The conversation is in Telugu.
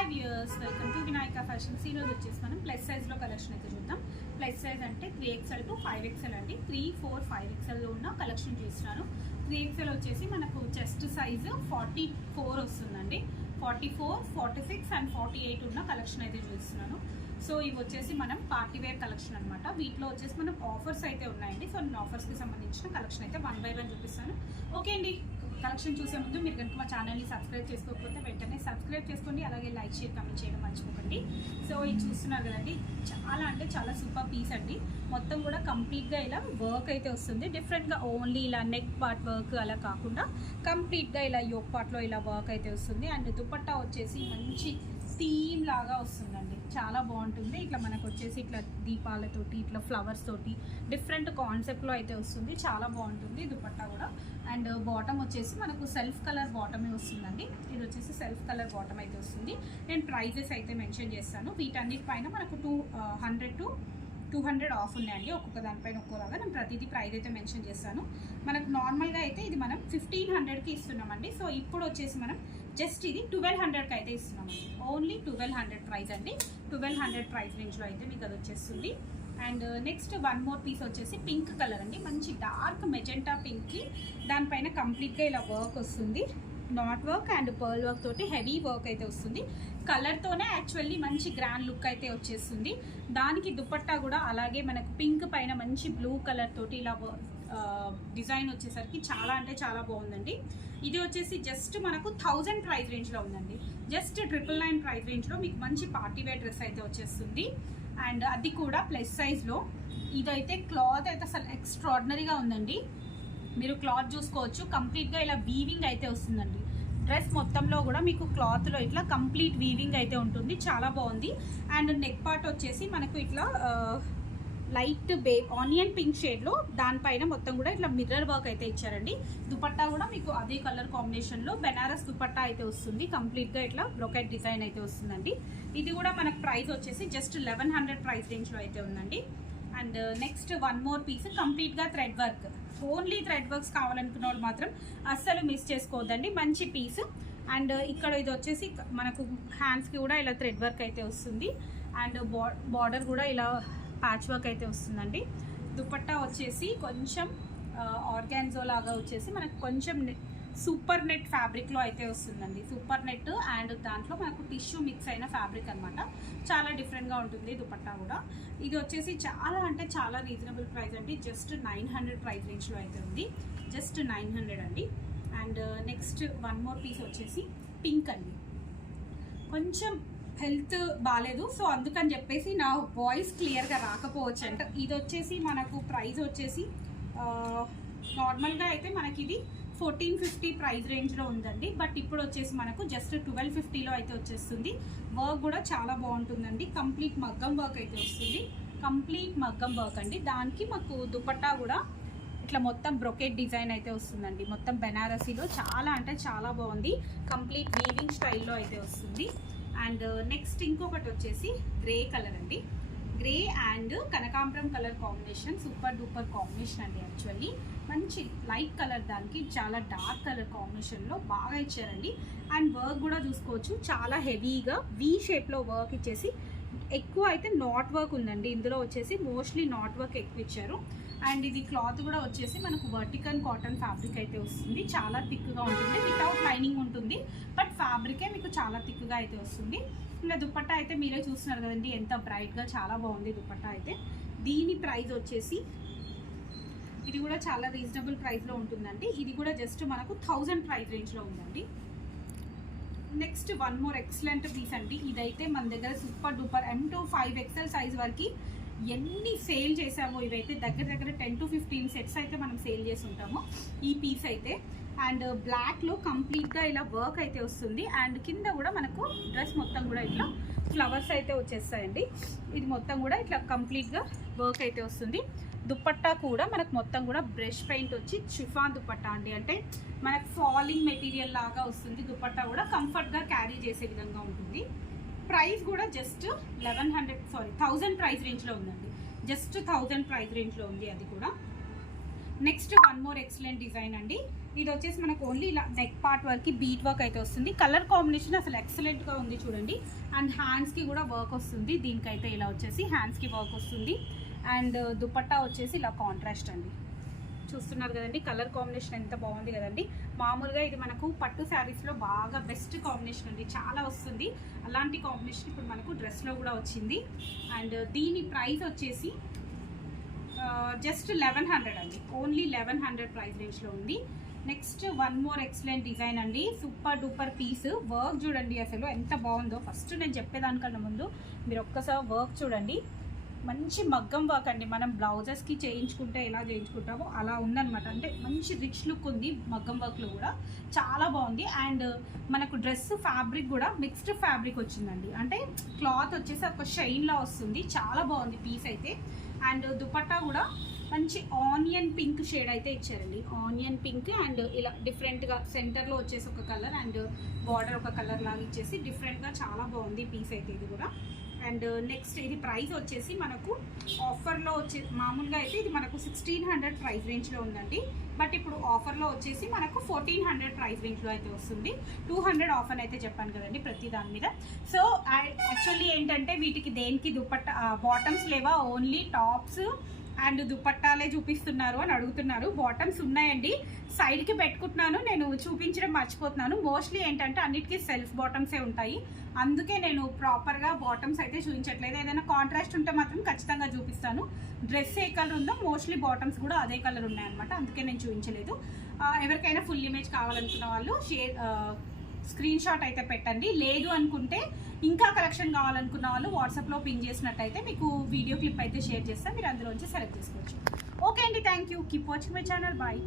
Hi viewers, welcome to Vinayaka fashions. ఈరోజు వచ్చేసి మనం ప్లస్ సైజ్లో కలెక్షన్ అయితే చూద్దాం. ప్లస్ సైజ్ అంటే 3XL టు 5XL అండి. 3, 4, 5XLలో ఉన్న కలెక్షన్ చూస్తున్నాను. 3XL వచ్చేసి మనకు చెస్ట్ సైజు 44 వస్తుందండి. 44, 46 అండ్ 48 ఉన్న కలెక్షన్ అయితే చూస్తున్నాను. సో ఇవి వచ్చేసి మనం పార్టీ వేర్ కలెక్షన్ అనమాట. వీటిలో వచ్చేసి మనం ఆఫర్స్ అయితే ఉన్నాయండి. సో నేను ఆఫర్స్కి సంబంధించిన కలెక్షన్ అయితే 1 by 1 చూపిస్తాను. ఓకే అండి, కలెక్షన్ చూసే ముందు మీరు కనుక మా ఛానల్ని సబ్స్క్రైబ్ చేసుకోకపోతే వెంటనే సబ్స్క్రైబ్ చేసుకోండి. అలాగే లైక్, షేర్, కమెంట్ చేయడం మర్చిపోకండి. సో ఇది చూస్తున్నారు కదండి, చాలా అంటే చాలా సూపర్ పీస్ అండి. మొత్తం కూడా కంప్లీట్గా ఇలా వర్క్ అయితే వస్తుంది. డిఫరెంట్గా ఓన్లీ ఇలా నెక్ పార్ట్ వర్క్ అలా కాకుండా కంప్లీట్గా ఇలా యోక్ పార్ట్లో ఇలా వర్క్ అయితే వస్తుంది. అండ్ దుపట్టా వచ్చేసి మంచి థీమ్ లాగా వస్తుందండి, చాలా బాగుంటుంది. ఇట్లా మనకు వచ్చేసి ఇట్లా దీపాలతోటి ఇట్లా ఫ్లవర్స్ తోటి డిఫరెంట్ కాన్సెప్ట్లో అయితే వస్తుంది. చాలా బాగుంటుంది దుపట్టా కూడా. అండ్ బాటమ్ వచ్చేసి మనకు సెల్ఫ్ కలర్ బాటమే వస్తుందండి. ఇది వచ్చేసి సెల్ఫ్ కలర్ బాటమ్ అయితే వస్తుంది. నేను ప్రైజెస్ అయితే మెన్షన్ చేస్తాను. వీటన్నిటి పైన మనకు 100 to 200 ఆఫ్ ఉన్నాయండి. ఒక్కొక్క దానిపైన ఒక్కోలాగా నేను ప్రతిదీ ప్రైస్ అయితే మెన్షన్ చేస్తాను. మనకు నార్మల్గా అయితే ఇది మనం 1500కి ఇస్తున్నామండి. సో ఇప్పుడు వచ్చేసి మనం జస్ట్ ఇది 1200కి అయితే ఇస్తున్నామండి. ఓన్లీ 1200 ప్రైస్ అండి. 1200 ప్రైస్ రేంజ్లో అయితే మీకు అది వచ్చేస్తుంది. And next one more piece వచ్చేసి పింక్ కలర్ అండి. మంచి డార్క్ మెజెంటా పింక్కి దానిపైన కంప్లీట్గా ఇలా వర్క్ వస్తుంది. Not work and pearl work తోటి హెవీ వర్క్ అయితే వస్తుంది. కలర్తోనే యాక్చువల్లీ మంచి గ్రాండ్ లుక్ అయితే వచ్చేస్తుంది. దానికి దుపట్టా కూడా అలాగే మనకు పింక్ పైన మంచి బ్లూ కలర్ తోటి ఇలా డిజైన్ వచ్చేసరికి చాలా అంటే చాలా బాగుందండి. ఇది వచ్చేసి జస్ట్ మనకు 1000 ప్రైస్ రేంజ్లో ఉందండి. జస్ట్ 999 ప్రైస్ రేంజ్లో మీకు మంచి పార్టీ వేర్ డ్రెస్ అయితే వచ్చేస్తుంది. అండ్ అది కూడా ప్లస్ సైజ్లో. ఇదైతే క్లాత్ అయితే అసలు ఎక్స్ట్రాడినరీగా ఉందండి. మీరు క్లాత్ చూసుకోవచ్చు, కంప్లీట్గా ఇలా వీవింగ్ అయితే వస్తుందండి. డ్రెస్ మొత్తంలో కూడా మీకు క్లాత్లో ఇట్లా కంప్లీట్ వీవింగ్ అయితే ఉంటుంది, చాలా బాగుంది. అండ్ నెక్ పార్ట్ వచ్చేసి మనకు ఇట్లా లైట్ ఆనియన్ పింక్ షేడ్లో దానిపైన మొత్తం కూడా ఇట్లా మిర్రర్ వర్క్ అయితే ఇచ్చారండి. దుపట్టా కూడా మీకు అదే కలర్ కాంబినేషన్లో బెనారస్ దుపట్టా అయితే వస్తుంది. కంప్లీట్గా ఇట్లా బ్రొకెట్ డిజైన్ అయితే వస్తుందండి. ఇది కూడా మనకు ప్రైస్ వచ్చేసి జస్ట్ 1100 ప్రైస్ రేంజ్లో అయితే ఉందండి. And next one more piece కంప్లీట్గా thread work. Only thread works కావాలనుకున్న వాళ్ళు మాత్రం అస్సలు మిస్ చేసుకోవద్దండి, మంచి పీస్. అండ్ ఇక్కడ ఇది వచ్చేసి మనకు హ్యాండ్స్కి కూడా ఇలా థ్రెడ్ వర్క్ అయితే వస్తుంది. అండ్ బార్డర్ కూడా ఇలా ప్యాచ్ వర్క్ అయితే వస్తుందండి. దుపట్టా వచ్చేసి కొంచెం ఆర్గాన్జో లాగా వచ్చేసి మనకు కొంచెం సూపర్ నెట్ ఫ్యాబ్రిక్లో అయితే వస్తుందండి. సూపర్ నెట్ అండ్ దాంట్లో మనకు టిష్యూ మిక్స్ అయిన ఫ్యాబ్రిక్ అనమాట. చాలా డిఫరెంట్గా ఉంటుంది దుపట్టా కూడా. ఇది వచ్చేసి చాలా అంటే చాలా రీజనబుల్ ప్రైస్ అండి. జస్ట్ 900 ప్రైస్ రేంజ్లో అయితే ఉంది. జస్ట్ 900 అండి. And next one more piece వచ్చేసి పింక్ అండి. కొంచెం హెల్త్ బాగాలేదు, సో అందుకని చెప్పేసి నా వాయిస్ క్లియర్గా రాకపోవచ్చు అంట. ఇది వచ్చేసి మనకు ప్రైస్ వచ్చేసి నార్మల్గా అయితే మనకి ఇది 1450 ప్రైస్ రేంజ్లో ఉందండి. బట్ ఇప్పుడు వచ్చేసి మనకు జస్ట్ 1250లో అయితే వచ్చేస్తుంది. వర్క్ కూడా చాలా బాగుంటుందండి. కంప్లీట్ మగ్గం వర్క్ అయితే వస్తుంది. కంప్లీట్ మగ్గం వర్క్ అండి. దానికి మాకు దుపట్టా కూడా ఇట్లా మొత్తం బ్రొకెట్ డిజైన్ అయితే వస్తుందండి. మొత్తం బెనారసీలో చాలా అంటే చాలా బాగుంది. కంప్లీట్ వీవింగ్ స్టైల్లో అయితే వస్తుంది. అండ్ నెక్స్ట్ ఇంకొకటి వచ్చేసి గ్రే కలర్ అండి. గ్రే అండ్ కనకాంబరం colour combination super duper combination అండి. యాక్చువల్లీ మంచి లైట్ కలర్, దానికి చాలా డార్క్ కలర్ కాంబినేషన్లో బాగా ఇచ్చారండి. అండ్ వర్క్ కూడా చూసుకోవచ్చు, చాలా హెవీగా వీ షేప్లో వర్క్ ఇచ్చేసి ఎక్కువ అయితే నాట్ వర్క్ ఉందండి. ఇందులో వచ్చేసి మోస్ట్లీ నాట్ వర్క్ ఎక్కువ ఇచ్చారు. అండ్ ఇది క్లాత్ కూడా వచ్చేసి మనకు వర్టికల్ కాటన్ ఫ్యాబ్రిక్ అయితే వస్తుంది. చాలా థిక్గా ఉంటుంది, వితౌట్ లైనింగ్ ఉంటుంది. బట్ ఫ్యాబ్రికే మీకు చాలా థిక్గా అయితే వస్తుంది. ఇంకా దుపట్టా అయితే మీరే చూస్తున్నారు కదండి, ఎంత బ్రైట్గా చాలా బాగుంది దుపట్టా అయితే. దీని ప్రైస్ వచ్చేసి ఇది కూడా చాలా రీజనబుల్ ప్రైస్లో ఉంటుందండి. ఇది కూడా జస్ట్ మనకు 1000 ప్రైస్ రేంజ్లో ఉందండి. Next one more excellent piece అండి. ఇదైతే మన దగ్గర super duper M to 5XL size వరకు ఎన్ని సేల్ చేసామో, ఇవైతే దగ్గర 10 to 15 సెట్స్ అయితే మనం సేల్ చేసి ఉంటాము ఈ పీస్ అయితే. అండ్ బ్లాక్లో కంప్లీట్గా ఇలా వర్క్ అయితే వస్తుంది. అండ్ కింద కూడా మనకు డ్రెస్ మొత్తం కూడా ఇట్లా ఫ్లవర్స్ అయితే వచ్చేస్తాయండి. ఇది మొత్తం కూడా ఇట్లా కంప్లీట్గా వర్క్ అయితే వస్తుంది. దుపట్టా కూడా మనకు మొత్తం కూడా బ్రష్ పెయింట్ వచ్చి షిఫాన్ దుపట్టా అండి. అంటే మనకు ఫాలింగ్ మెటీరియల్ లాగా వస్తుంది. దుపట్టా కూడా కంఫర్ట్గా క్యారీ చేసే విధంగా ఉంటుంది. ప్రైస్ కూడా జస్ట్ 1000 ప్రైస్ రేంజ్లో ఉందండి. జస్ట్ 1000 ప్రైస్ రేంజ్లో ఉంది అది కూడా. Next one more excellent design అండి. ఇది వచ్చేసి మనకు ఓన్లీ ఇలా నెక్ పార్ట్ వరకు బీట్ వర్క్ అయితే వస్తుంది. కలర్ కాంబినేషన్ అసలు ఎక్సలెంట్గా ఉంది చూడండి. అండ్ హ్యాండ్స్కి కూడా వర్క్ వస్తుంది. దీనికైతే ఇలా వచ్చేసి హ్యాండ్స్కి వర్క్ వస్తుంది. అండ్ దుపట్టా వచ్చేసి ఇలా కాంట్రాస్ట్ అండి. చూస్తున్నారు కదండి కలర్ కాంబినేషన్ ఎంత బాగుంది కదండి. మామూలుగా ఇది మనకు పట్టు శారీస్లో బాగా బెస్ట్ కాంబినేషన్ అండి, చాలా వస్తుంది. అలాంటి కాంబినేషన్ ఇప్పుడు మనకు డ్రెస్లో కూడా వచ్చింది. అండ్ దీని ప్రైస్ వచ్చేసి జస్ట్ 1100 అండి. ఓన్లీ 1100 ప్రైస్ రేంజ్లో ఉంది. Next one more excellent design అండి. Super duper piece. వర్క్ చూడండి అసలు ఎంత బాగుందో. ఫస్ట్ నేను చెప్పేదానికన్నా ముందు మీరు ఒక్కసారి వర్క్ చూడండి. మంచి మగ్గం వర్క్ అండి. మనం బ్లౌజెస్కి చేయించుకుంటే ఎలా చేయించుకుంటామో అలా ఉందన్నమాట. అంటే మంచి రిచ్ లుక్ ఉంది మగ్గం వర్క్లో కూడా, చాలా బాగుంది. అండ్ మనకు డ్రెస్ ఫ్యాబ్రిక్ కూడా మిక్స్డ్ ఫ్యాబ్రిక్ వచ్చిందండి. అంటే క్లాత్ వచ్చేసి ఒక షైన్లా వస్తుంది, చాలా బాగుంది పీస్ అయితే. అండ్ దుపట్టా కూడా మంచి ఆనియన్ పింక్ షేడ్ అయితే ఇచ్చారండి. ఆనియన్ పింక్ అండ్ ఇలా డిఫరెంట్గా సెంటర్లో వచ్చేసి ఒక కలర్ అండ్ బార్డర్ ఒక కలర్ లాగా ఇచ్చేసి డిఫరెంట్గా చాలా బాగుంది పీస్ అయితే ఇది కూడా. అండ్ నెక్స్ట్ ఇది ప్రైస్ వచ్చేసి మనకు ఆఫర్లో వచ్చే మామూలుగా అయితే ఇది మనకు 1600 ప్రైస్ రేంజ్లో ఉందండి. బట్ ఇప్పుడు ఆఫర్లో వచ్చేసి మనకు 1400 ప్రైస్ రేంజ్లో అయితే వస్తుంది. 200 ఆఫర్ అయితే చెప్పాను కదండి ప్రతి దాని మీద. సో యాక్చువల్లీ ఏంటంటే వీటికి దేనికి దుపట్టా బాటమ్స్ లేవా, ఓన్లీ టాప్స్ అండ్ దుపట్టాలే చూపిస్తున్నారు అని అడుగుతున్నారు. బాటమ్స్ ఉన్నాయండి, సైడ్కి పెట్టుకుంటున్నాను, నేను చూపించడం మర్చిపోతున్నాను. మోస్ట్లీ ఏంటంటే అన్నిటికీ సెల్ఫ్ బాటమ్సే ఉంటాయి, అందుకే నేను ప్రాపర్గా బాటమ్స్ అయితే చూపించట్లేదు. ఏదైనా కాంట్రాస్ట్ ఉంటే మాత్రం ఖచ్చితంగా చూపిస్తాను. డ్రెస్ ఏ కలర్ ఉందో మోస్ట్లీ బాటమ్స్ కూడా అదే కలర్ ఉన్నాయన్నమాట, అందుకే నేను చూపించలేదు. ఎవరికైనా ఫుల్ ఇమేజ్ కావాలనుకున్న వాళ్ళు స్క్రీన్ షాట్ అయితే పెట్టండి. లేదు అనుకుంటే ఇంకా కలెక్షన్ కావాలనుకున్న వాళ్ళు వాట్సాప్లో పింగ్ చేసినట్టయితే మీకు వీడియో క్లిప్ అయితే షేర్ చేస్తే మీరు అందులోంచి సెలెక్ట్ చేసుకోవచ్చు. ఓకే అండి, thank you. Keep watching my channel. Bye.